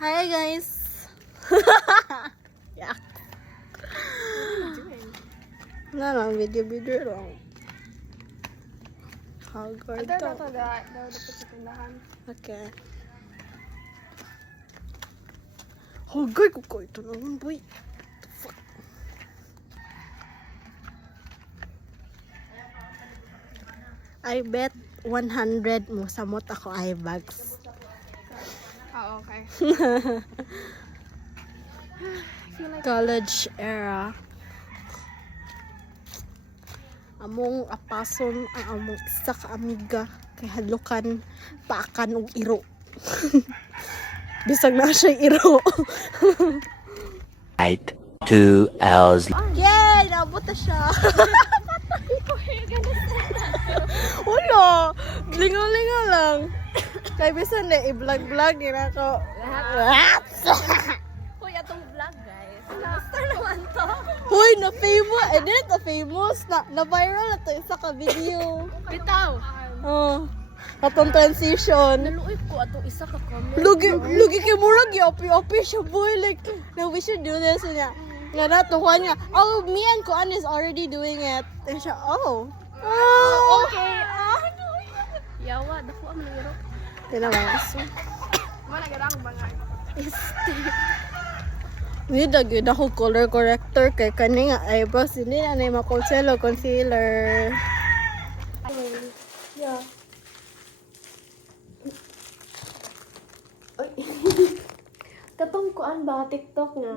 Hi guys. Yeah. Wala lang, video lang. Hagard Ito, to. dapat sa tindahan. Okay. Hagard ko ito naman, boy. The fuck? I bet 100 mo samot ako eye bags. Oh, okay. College era. Among apason ang among isa ka amiga kay halukan paakan og iro. Bisag na siya iro. 2 hours. Yay! Naabot na siya. Wala. Lingaw-lingaw lang. Kaya bisan na i-vlog-vlog din ako. Lahat. Uy, atong vlog, guys. Master naman to. Uy, na-famous. Eh, di na famous. Na-viral na to isa ka video. Bitaw. Oh. Atong transition. Naluoy ko atong isa ka comment. Lugi kay murag yapi siya boy like no we should do this niya. Nga na tuwa niya. Oh, me and Kuan is already doing it. And siya, oh. Okay. No. Yawa, dako ang nangiro. Tinawas. Mana garang bangay. Nida gyud ako color corrector kay kani nga eyebrows hindi na na concealer. Yeah. Oy. Katong kuan ba TikTok nga?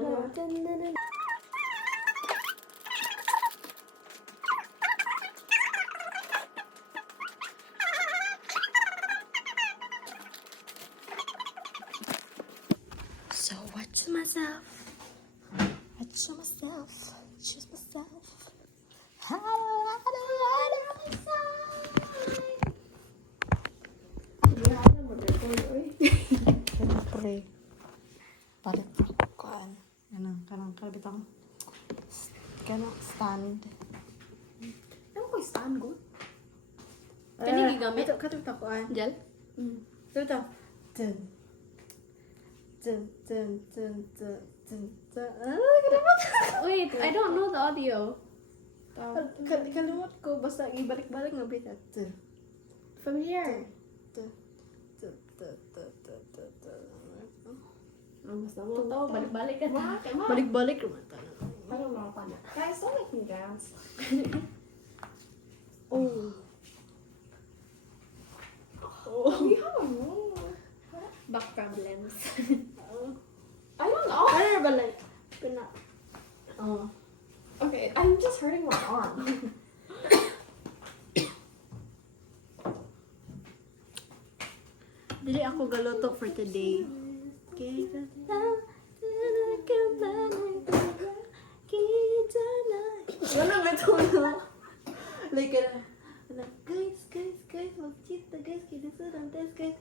So watch myself. Choose myself. Pre. Balik ako kuan. Kanang kalbitang stand. Ano ko stand ko? Kani gigamit? Kato kuan. Gel? Ito. Wait, I don't know the audio. Kalimot ko, basta ibalik-balik nga bitat. From here. Basta mo to, balik-balik ka na. Balik-balik naman tayo. Ano mga pa na? Guys, don't make me dance. Oh. You have a move. Back problems. I don't know. Ano ba like? Oh. Okay, I'm just hurting my arm. Dili ako galuto for today. Okay. Wala may tono. Like, guys, magchita, guys, kinasuran, guys.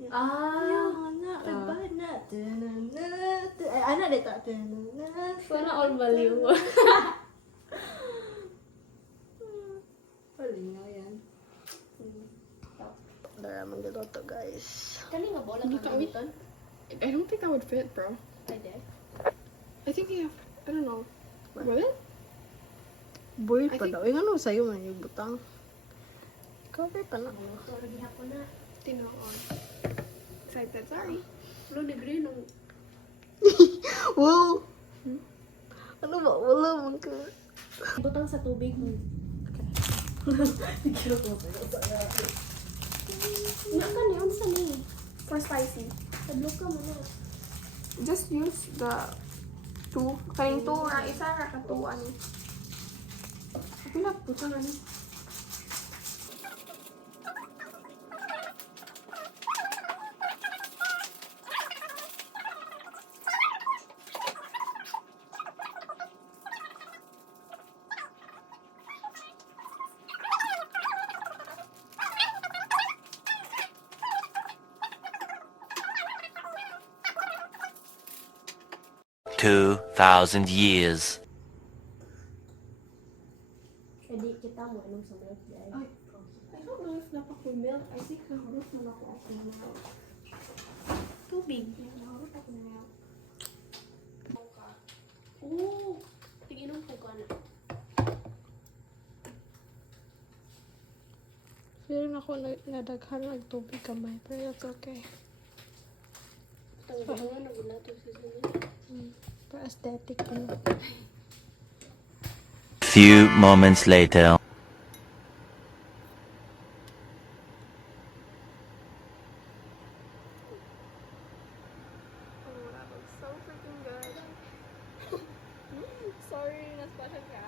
Ana dito. Sana all baliw. Palingaw yan. Dara magluto, guys. Kani nga bola ka gamiton? I don't think that would fit, bro. I did. I think you have, I don't know. Will it? Boy I pa think- daw. Yung sa'yo man yung butang. Cover pa na. Ito, lagi hapon na. Tinoon. Excited, sorry. Blue degree nung... Wow! Ano ba? Wala man ka. Butang sa tubig. Naka ni, ano sa ni? For spicy. Tablo ka mo na. Just use the two. Kaning two na isa ra ka two ani. Pila puto na ni. $2,000 years. Hindi kita mo anong sa milk dyan. Ay, I don't know if napako milk. I think nahurot na ako ako milk. Tubig. Yeah, nahurot ako milk. na. Feeling ako nadaghan ng tubig kamay, pero that's okay. Tanggalan na gula to sa sunod. For aesthetic, ano. Few moments later. Oh, that looks so freaking good. Sorry, naspasyan ka.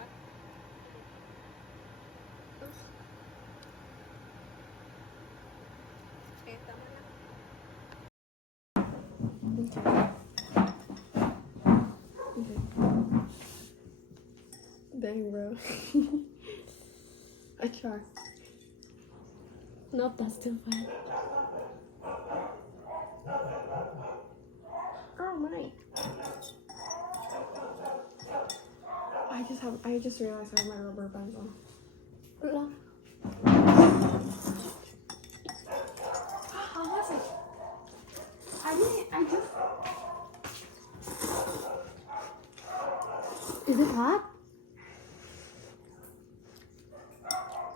Okay, tama na. Dang, bro. I try. Nope, that's still fine. Oh my. I just realized I have my rubber bands on. Wala. How was it? I just. Is it hot?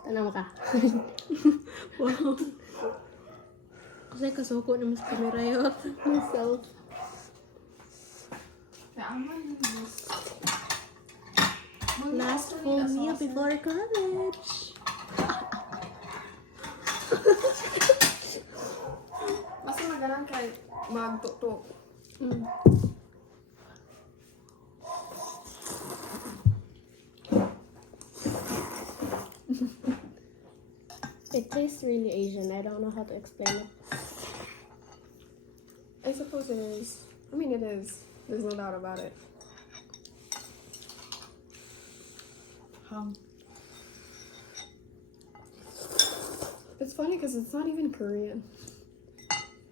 Tanaw ka. Wow. Kasi kasuko na mas kamera yun. Myself. Last full meal before college. Mas magalang kay magtutok. It tastes really Asian. I don't know how to explain it. I suppose it is. I mean, it is. There's no doubt about it. It's funny because it's not even Korean.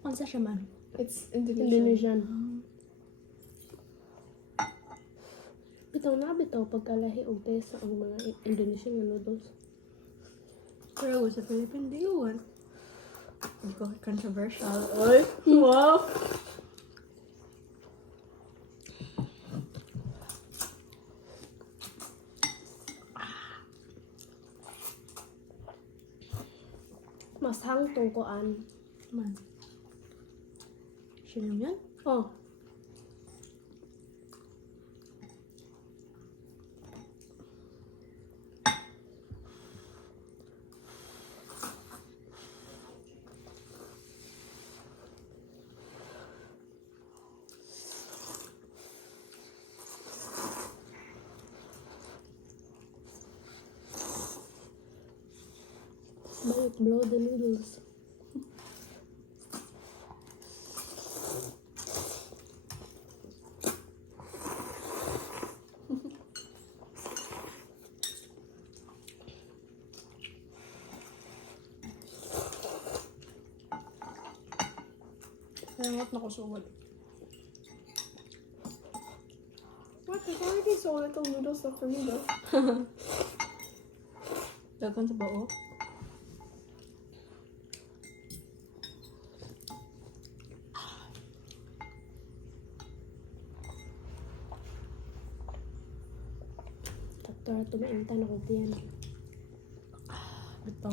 Unsa siya man? It's Indonesian. Indonesian. Bitaw na bitaw pagkalahi og taste sa ang mga Indonesian nga noodles. Pero sa Philippines, di yun. Hindi ko controversial. Oy! Wow! Masang tungkuan. Man. Sino yan? Oh. Blow the noodles. What? There's already so little noodle stuff for me though. Dagan sa bao. Doktor, tumaintan ako diyan. Ito.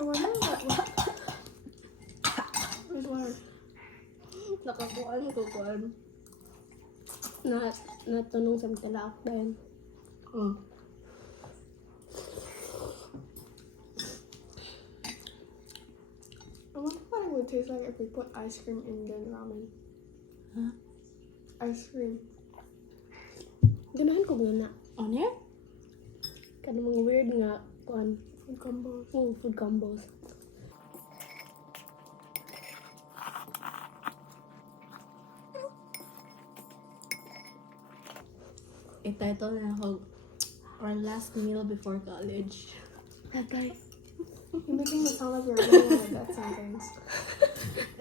I wonder what. Where's water? Nakakuan ko kuan. Natanong sa talak din. Oh. I wonder what it would taste like if we put ice cream in the ramen. Huh? Ice cream. Ganahan ko nga na. Ano? Kada mga weird nga kuan. Food combos. Oh, food combos. I-title na ako our last meal before college. You're making it sound like we're doing a death sentence.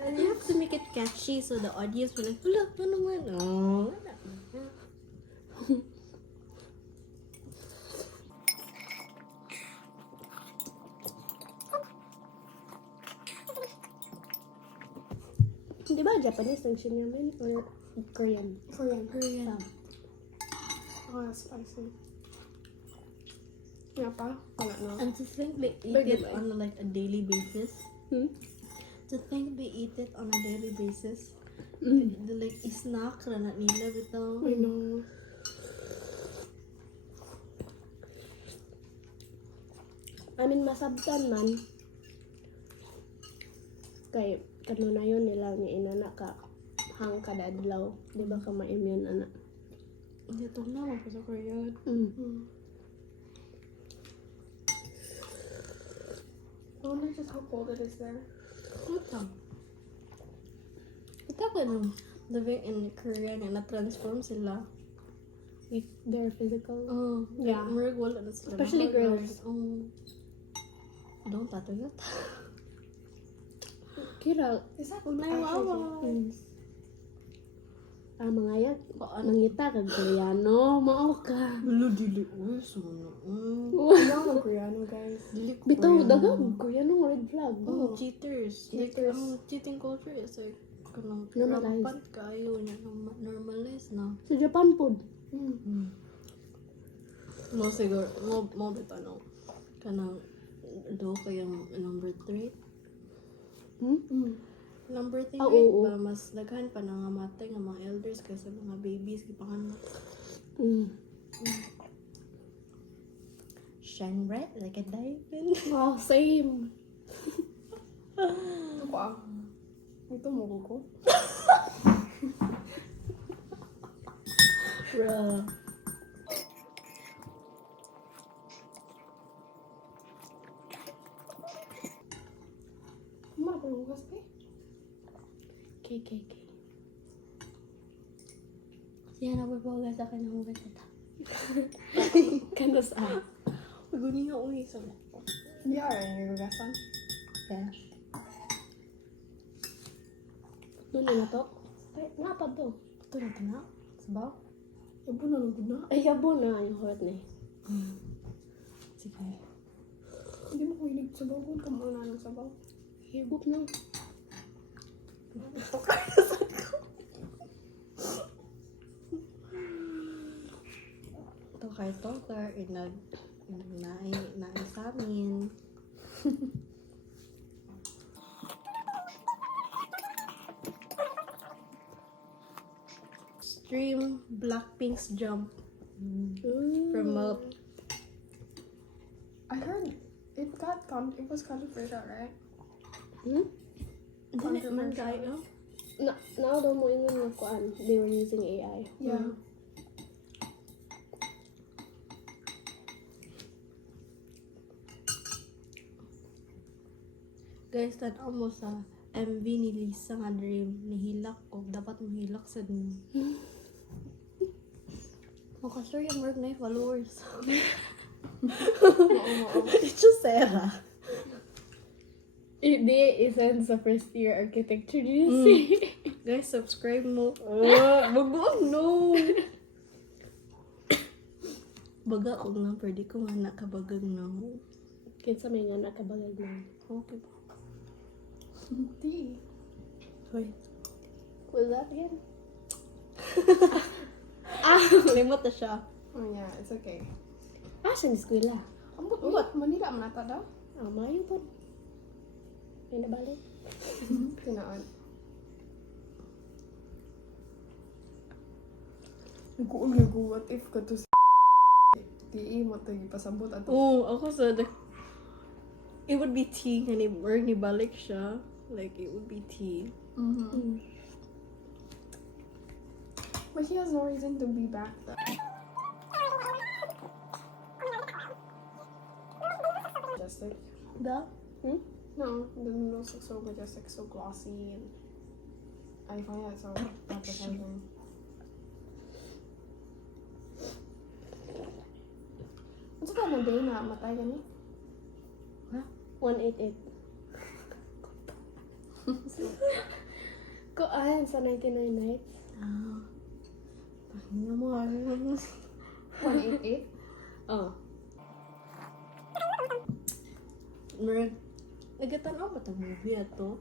And you have to make it catchy, so the audience were like, "Hala, ano naman?" Oh. Di ba Japanese ang Shin Ramen or Korean? Korean. Oh, that's spicy. Nga pa? Wala na. And to think they eat Big it delay. on like a daily basis. Hmm? To think they eat it on a daily basis. The like snack ra na nila bitaw. I know. I mean, masabtan man. Kay, kano na yun nila ni inana ka hang kada adlaw. Di ba ka ma-immune ana? Dito na lang ko sa Korean. I wonder just how cold it is there. Ito. Ito ka nung living in Korea na na-transform sila. If they're physical. Oh, Yeah. Murag wala na sila. Especially Mga girls. Oh. Don't tato yun. Kira, Is that Unay wawa. mga yan, Paano? mangita kag Koreano, mao ka. Lalo dili. Uy, suno. Ayaw ng Koreano, guys. Dili ko Bitaw, Koreano. dagang Koreano red flag. Oh, cheaters. Like, Cheaters. ang cheating culture is like, kanang Normalize. rampant kayo niya, normalize na. Sa Japan po. No, siguro, mo bita no. Kanang, do kayang number 3. Number 3 Ah, rate oo. ba, mas daghan pa nangamatay nga mga elders kaysa mga babies, gipanganak. Shine bright like a diamond. Wow, same. Ito ko Ito mo ko. Bruh. Kuma, palugas pa eh. KKK. Siya na pagpawaga sa akin ng hugas ito. Kano sa? Paguni nga uwi sa Yeah, yung hugasan. Yeah. Doon na to? Ay, nga pa to. Ito na ito na. Sabaw? Yabo na lang na. Ay, yabo na yung hot na eh. Sige. Hindi mo kuhilig sa bago. Tama na ng sabaw. Higop na. Ito kay Talker, nai sa amin. Stream Blackpink's Jump. Promote. I heard it was controversial, right? Hindi man kayo. Now daw mo ingon nga kuan, they were using AI. Yeah. Guys, tanaw mo sa MV ni Lisa nga Dream. Nihilak ko. Dapat mahilak sa mo. Makasure yung work na yung followers. It's just Sarah. Di isend sa first year architecture GC. Guys, subscribe mo. Bago, no! Baga ko nga, pwede ko nga nakabagang na. Kinsa may nga nakabagag na. Okay ba? Hindi. Wait. Was that again? Limot na siya. Oh yeah, it's okay. Sa eskwela. Ambot, Manila man ata daw. Mayo po. May nabalik. Tinaan. Nag-uulago, what if ka to sa Di mo ito ipasabot ato. Oo, ako sa it would be tea nga ni work ni balik siya. Like, it would be tea. But he has no reason to be back though. Majestic. Da? No, the noodles look so majestic, so glossy, and I find that so appetizing. What's that na day na matay gani? 188. Ayan, sa 99 Nights. Pahinga mo. 188? Oh. Meron, nagatan ba itong movie ato?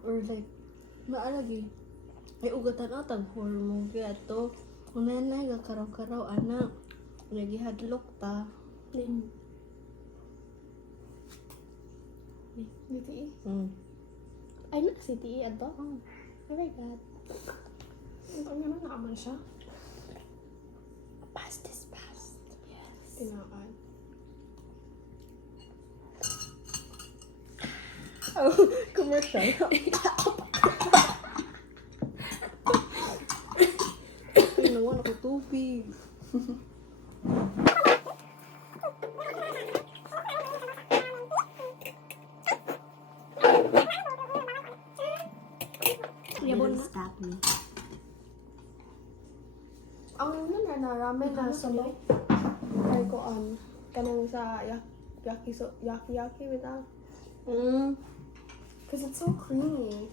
Or like, naalagi, ay ugatan tag horror movie ato. Una na, karaw-karaw, anak. Nagihadlok ta. DTE. Hmm. Ay, na, CTE ato? Oh my God. Ang gano'n nakaman siya. Past is past. Yes. Tinaan. Oh, commercial. Ay, nawan ako tubig. Yabon na. Stop me. Ang na ramen na sumay. Kay ko kanang sa yaki without. Because it's so creamy.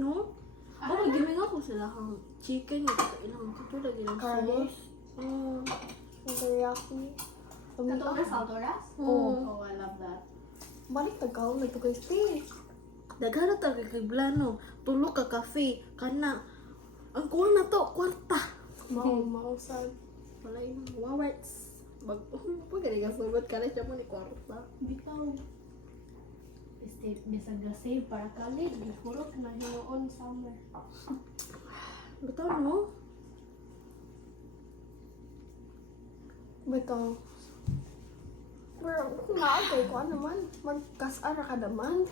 No? Oh, giming ako sila kang chicken yung ilang katulad ilang Curry? sauce. Ang teriyaki. Katulad Saldoras? Oo. Oh, I love that. Balik tagaw, nagtukay steak. Daghara talaga kay Blano. Tulog ka cafe. Kana. Ang kuha na to, kwarta. Mausad. Wala yung wawarts. Pag ka sugot ka na siya mo ni kwarta. Bitaw. Bisag save para college. Gihurot na hinoon summer. Bitaw no? Bitaw. Pero kung naagay ko naman, magkasara ka naman.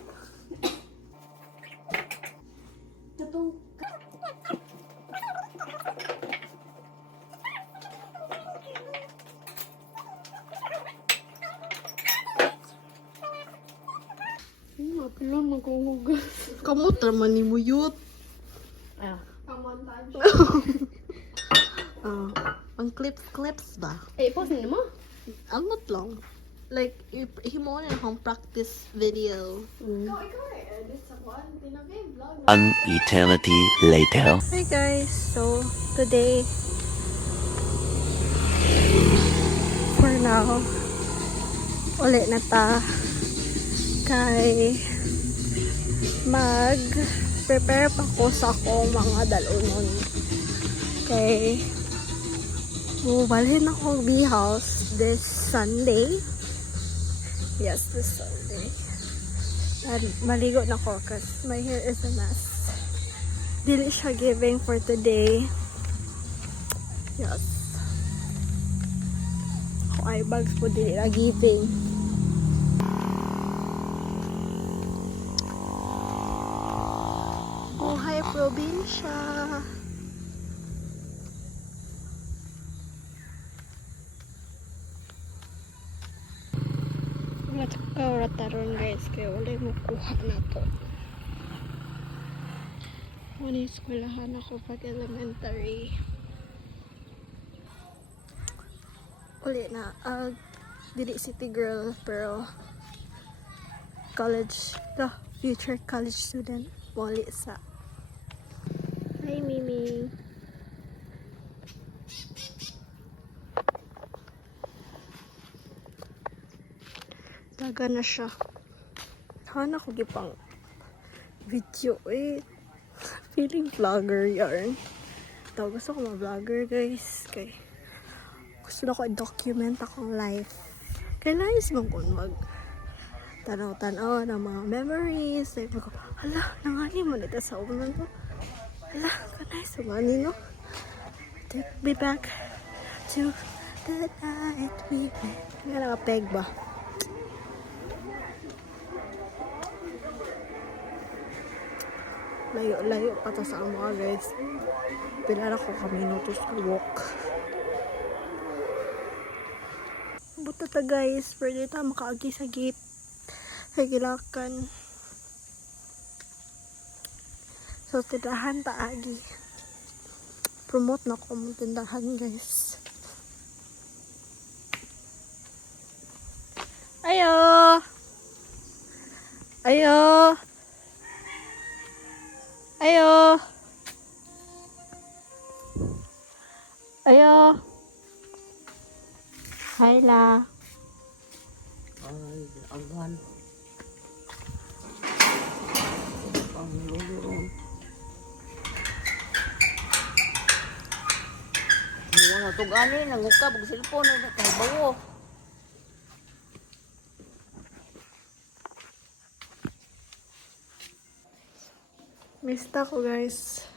Katong Mapilon maghuhugas. Kamot naman ni mo yut. Pamontage. Ang clips ba? Eh, pause na mo. Angot lang. Like, himo na akong practice video. Ikaw edit sa kuan. Tinagay-vlog. An eternity later. Hi guys, so today, for now, ulit na ta kay mag-prepare pa ko sa akong mga dalunon. Kay bubalhin ako B-house this Sunday. Yes, this Sunday. And maligo na ko because my hair is a mess. Dili siya giving for today. Yes. Ako eye bags po dili na giving. Oh, hi probinsya. Matakaw guys kaya wala mo kuha na to. Muna eskwelahan ako pag elementary. Uli na. Dili city girl pero college, future college student. Wali sa. Hi Mimi. Daga na siya. Hana ko gipang video feeling vlogger yarn. Gusto ko ma-vlogger guys. Kay gusto na ko i-document akong life. Kailangan is mong mag tanaw-tanaw ng mga memories. Like, hala, nangali mo nito sa unan ko. Hala, kanay sa mani, no? Take me back to the night we met. Nga nakapeg ba? Layo-layo pa to sa mga guys. Pilara ko kami to sa walk. Buta ta guys, pwede ta makaagi sa gate. Higilakan. So, tindahan ta agi. Promote na ko mong tindahan guys. Ayo! Ayo! Ayo. Ayo. Hi la. Ay, aghan. Ang luluron. Wala to gani, nangukab og cellphone na kay bawo. Mista ko guys.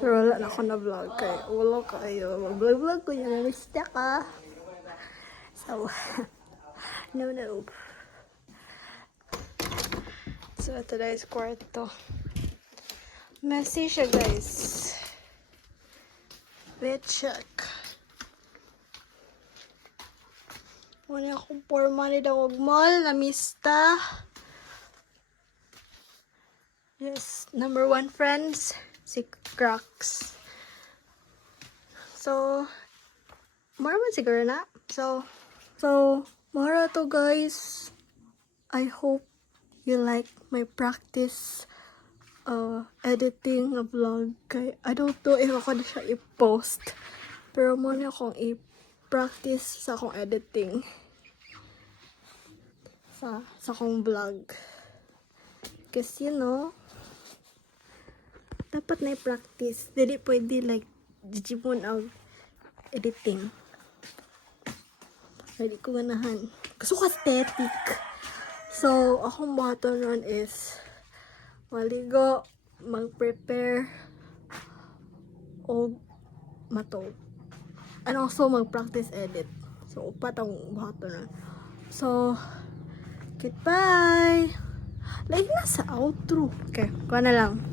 Pero wala na ako na vlog kay ulo kayo. Mag-vlog ko yun. Mista ka. So, no. So, today's kwarto. Messy siya guys. Let's check. Muna akong forma ni Dawag Mall na mista. Yes, number 1 friends, si Crocs. So, more man siguro na. So, mora to guys. I hope you like my practice editing a vlog. Kay, I don't know if ako na siya i-post. Pero muna akong i-practice sa akong editing. Sa akong vlog. Kasi, dapat na i-practice. Dili pwede like jijipon ang editing. Hindi ko ganahan. Gusto ko aesthetic. So, akong button run is maligo, mag-prepare, o matog. And also, mag-practice edit. So, upat ang button run. So, goodbye! Like na sa outro. Okay, kuha na lang.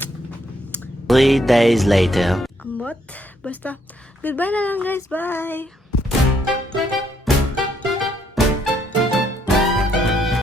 3 days later. Ambot. Basta, goodbye na lang guys. Bye!